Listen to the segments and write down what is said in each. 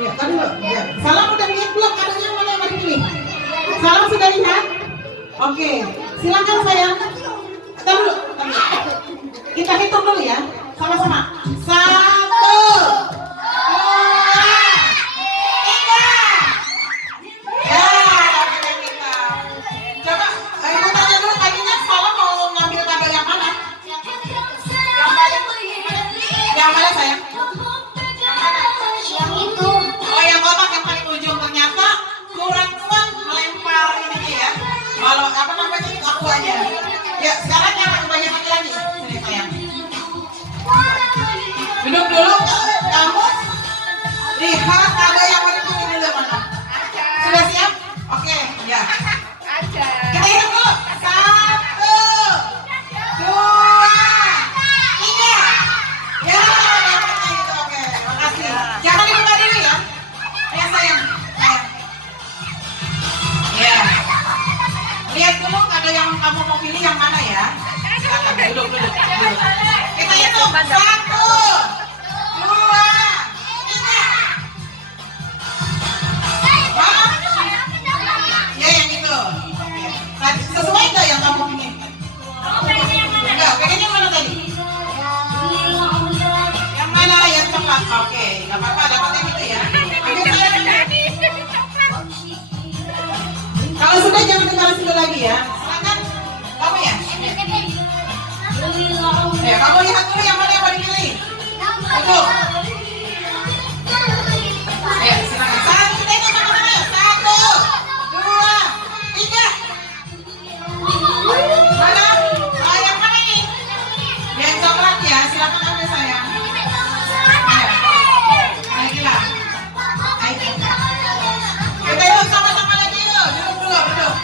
Ya, tadi dulu. Ya. Salam udah lihat belum kadonya mana yang mau dipilih? Salam sudah lihat? Oke, silakan sayang. Tadi dulu. Kita hitung dulu ya, sama-sama. 1, 2, 3. Ya, dapat yang kita. Coba, ibu tanya dulu tadinya salam mau ngambil kado yang mana? Yang mana sayang? Yang itu. Oh, yang kotak yang paling ujung. Ternyata kurang uang melempar ini ya. Kalau apa namanya itu aku aja. Ya, sekarang yang banyak lagi. Sini sayang. Duduk dulu, kamu lihat kado yang mau dipilih dulu mana. Sudah siap? Oke, ya. Kita hitung dulu. 1, 2, 3. Ya, dapatnya itu. Oke, makasih. Jangan dibuka dulu ya. Ya sayang. Ya. Lihat dulu kado yang kamu mau pilih yang mana ya. Silakan duduk. Kita hitung. 1, 2, 3. Ya yang itu. Sesuai nggak yang kamu inginkan? Enggak, pengennya mana tadi? Yang mana yang coklat? Oke, nggak apa-apa, dapat yang itu ya. Oke, kalau sudah jangan dengar situ lagi ya. Silakan kamu ya. Ya, kamu lihat dulu yang mana yang mau dipilih. Itu. Ya, silakan. Satu, kita sama-sama ya. 1, 2, 3. Mana? Yang mana ini? Yang coklat ya, silakan ambil sayang. Baiklah. Kita yuk sama-sama lagi yuk. Duduk.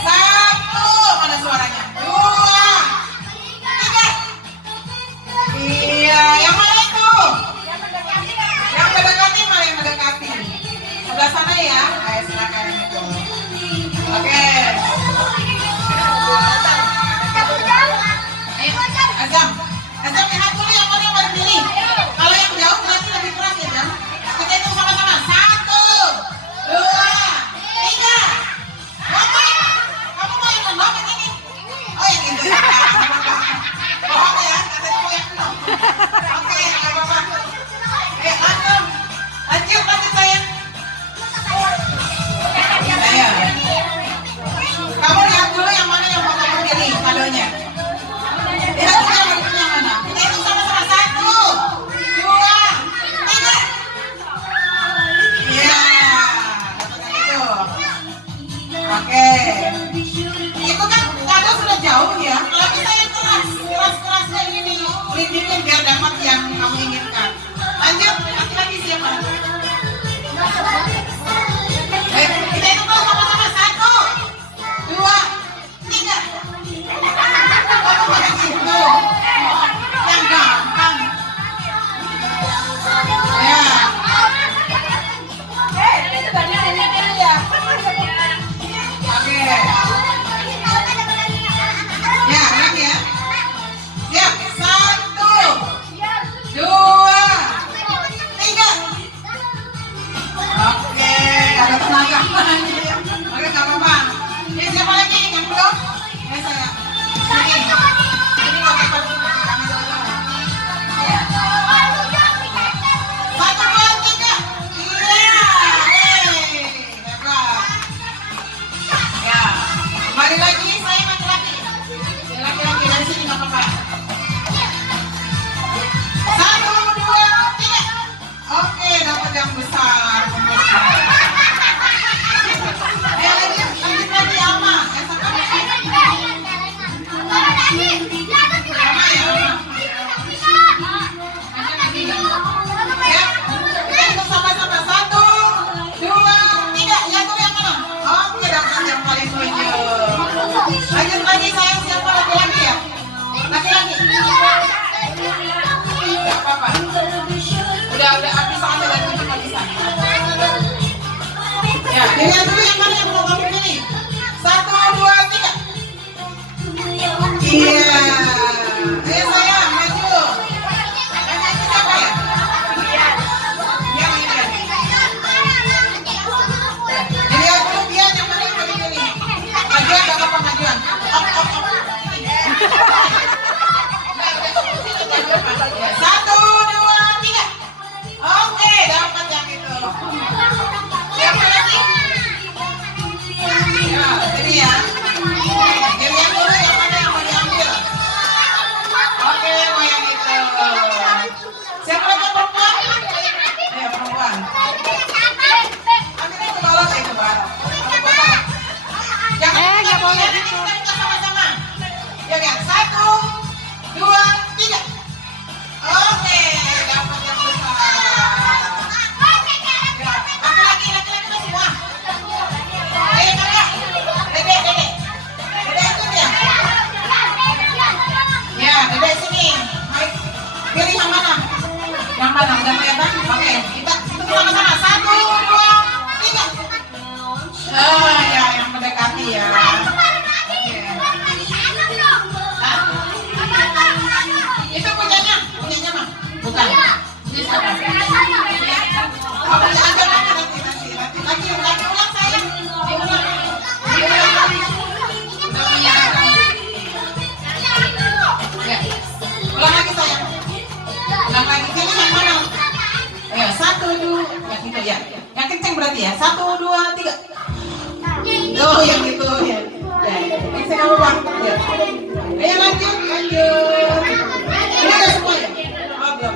1, mana suaranya? 2, 3. Iya, yang mana itu? Yang mendekati mana yang mendekati? Sebelah sana ya. Ayo silakan yang itu. Oke. Azam lihat dulu yang mana yang mau dipilih. Kalau yang jauh berarti lebih keras ya Jam. Kita hitung sama-sama. 1, 2, 3. Kamu mau yang mana yang ini? Oh yang itu ya. Bohong ya, katanya mau yang itu. Oke, nggak apa-apa. Langsung. Lanjut sayang. Ayo. Kamu lihat dulu yang mana yang mau kamu pilih kadonya. Lihat dulu yang mau dipilih yang mana. Kita hitung sama-sama. 1, 2, 3. Iya, dapat yang itu. Oke. Itu kan kado sudah jauh ya. Kalau kita yang keras-kerasnya ini dilindingin biar dapat yang kamu inginkan. Lanjut, laki-laki siapa? Kita hitung dulu sama-sama. 1, 2, 3. Kamu pakai itu yang gampang. Ya. Oke. Ya, lagi ya. Siap. 1, 2, 3. Oke, gak ada tenaga. Oke, gak apa-apa. Ini siapa lagi yang belum? Saya. Sini. Ini pakai parfum. Ya. 1, 2, 3. Iya. Hebat. Ya. Kembali lagi saya laki-laki. Laki-laki dari sini nggak apa-apa. 1, 2, 3. Oke, dapat yang besar. Ayo lanjut lagi Alma. Sama ya. Ya, kita hitung sama-sama. 1, 2, 3. Yang itu yang mana? Oke, dapat yang paling ujung. Lanjut lagi sayang, siapa laki-laki ya? Laki-laki. Gak apa-apa. Udah habis soalnya dan tunjuk lagi sana. Ya, dilihat dulu yang mana yang mau kamu pilih. 1, 2, 3. Iya. Ayo sayang, maju. Yang itu siapa ya? Yang ini ya. Ambilnya ke bawah, ke bawah. Jangan nggak boleh gitu. kita sama-sama. Ya kan? 1, 2, 3. Oke, dapat yang besar. Ya, laki-laki udah semua. Ayo kakak, dede ikut ya. Ya, dede sini. Baik, pilih yang mana? Yang mana? Udah kelihatan? Oke, kita sama-sama. 1, 2, 3. Oh ya, yang mendekati ya. Itu punyanya mah? Bukan. Ini siapa? Oh, punya Anda nanti ulang sayang. Diulang. Udah punya Anda. Ya. Ulang lagi sayang. Ulang lagi. Pilih yang mana? Ayo, 1, 2. Yang itu ya. Yang kenceng berarti ya. 1, 2, 3. Oh, yang itu ya. Ya, ini saya ulang. Ya. Ayo lanjut. Ini udah semua ya? Oh, belum.